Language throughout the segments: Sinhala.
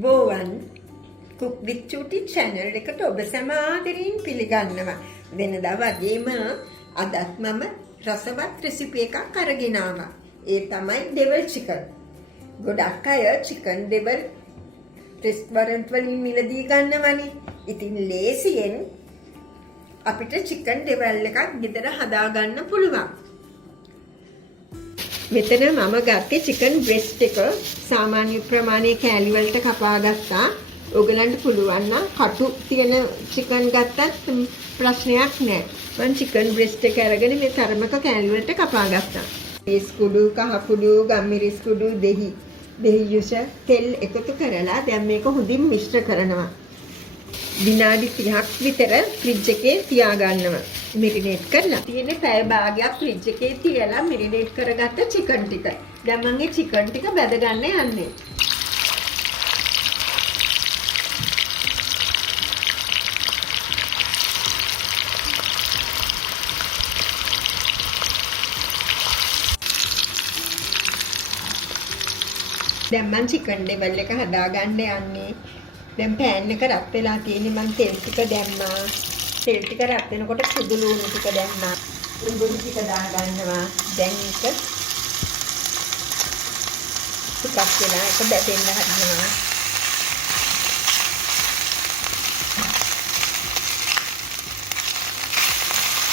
බෝවන් කුක් විත් චූටි channel එකට ඔබ සැම ආදරයෙන් පිළිගන්නවා. වෙනදා වගේම අදත් මම රසවත් රෙසිපි එකක් අරගෙන ආවා. ඒ තමයි ඩෙවල් චිකන්. ගොඩක් අය චිකන් ඩෙවල් රෙස්ටොරන්ට් වලින් මිලදී ගන්නවනේ. ඉතින් ලේසියෙන් අපිට චිකන් ඩෙවල් එකක් ගෙදර හදාගන්න පුළුවන්. මෙතන මම ගත්තේ චිකන් බ්‍රෙස්ට් එක සාමාන්‍ය ප්‍රමාණයේ කෑලි වලට කපා ගත්තා. ඔයගලන්ට පුළුවන් නම් කටු තියෙන චිකන් ගත්තත් ප්‍රශ්නයක් නැහැ. මම චිකන් බ්‍රෙස්ට් එක අරගෙන මේ තරමක කෑලි වලට කපා ගත්තා. මිරිස් කුඩු, කහ කුඩු, ගම්මිරිස් කුඩු, දෙහි යුෂ තෙල් එකතු කරලා දැන් මේක හොඳින් මිශ්‍ර කරනවා. විනාඩි 30ක් විතර ෆ්‍රිජ් එකේ තියාගන්නවා. මෙරිනේට් කරලා. තියෙන පැය භාගයක් ෆ්‍රිජ් එකේ තියලා මෙරිනේට් කරගත්ත චිකන් ටික. දැන් මම මේ චිකන් ටික බැද ගන්න යන්නේ. දැන් මම චිකන් ඩෙවල් එක හදාගන්න යන්නේ. දැන් පෑන් එක රත් වෙලා තියෙන්නේ. මම තෙල් ටික දැම්මා. තෙල් ටික රත් වෙනකොට සුදු ලුණු ටික දැම්මා. උඹුරු ටික දාගන්නවා. දැන් ඒක ටිකක් වෙලා ඒක බැදෙන්න හදනවා.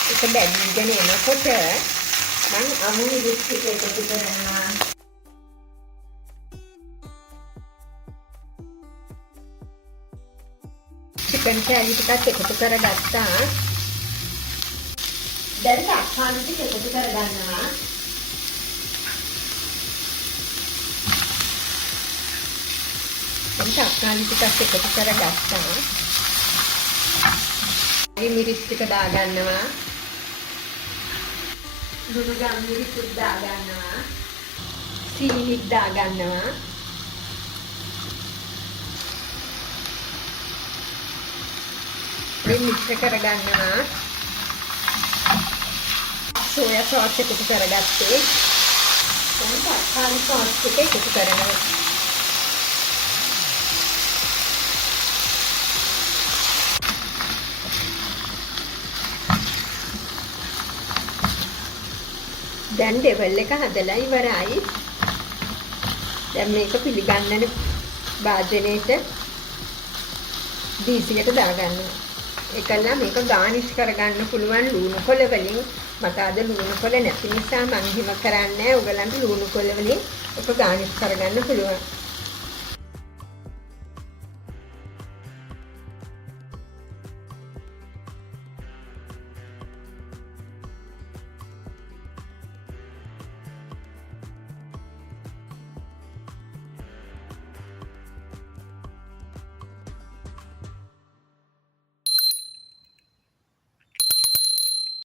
ඒක බැදගෙන එනකොට මම අමුණු මිරිස් ටික එකතු කරනවා. චිකන් කෑලි ටිකත් එකතු කරගත්තා. දැන් තක්කාලි ටික එකතු කරගන්නවා. දැන් තක්කාලි ටිකත් එකතු කරගත්තා. මිරිස් ටික දාගන්නවා. ලුණු ගම්මිරිස් දාගන්නවා. සීනි දාගන්නවා. මික්ස් කරගන්නවා. සෝයා සෝස් එකතු කරගත්තේ. දැන් තක්කාලි සෝස් ටික එකතු කරනවා. දැන් ඩෙවල් එක හදලා ඉවරයි. දැන් මේක පිළිගන්නන භාජනයේට දීසියට දාගන්නවා. ඒකලා මේක ගානිෂ් කරගන්න පුළුවන් ලුණු කොළ වලින්. මට අද ලුණු කොළ නැති නිසා මම හිම කරන්නේ නැහැ. ඔයගලන්ට ලුණු කොළ වලින් ඒක ගානිෂ් කරගන්න පුළුවන්.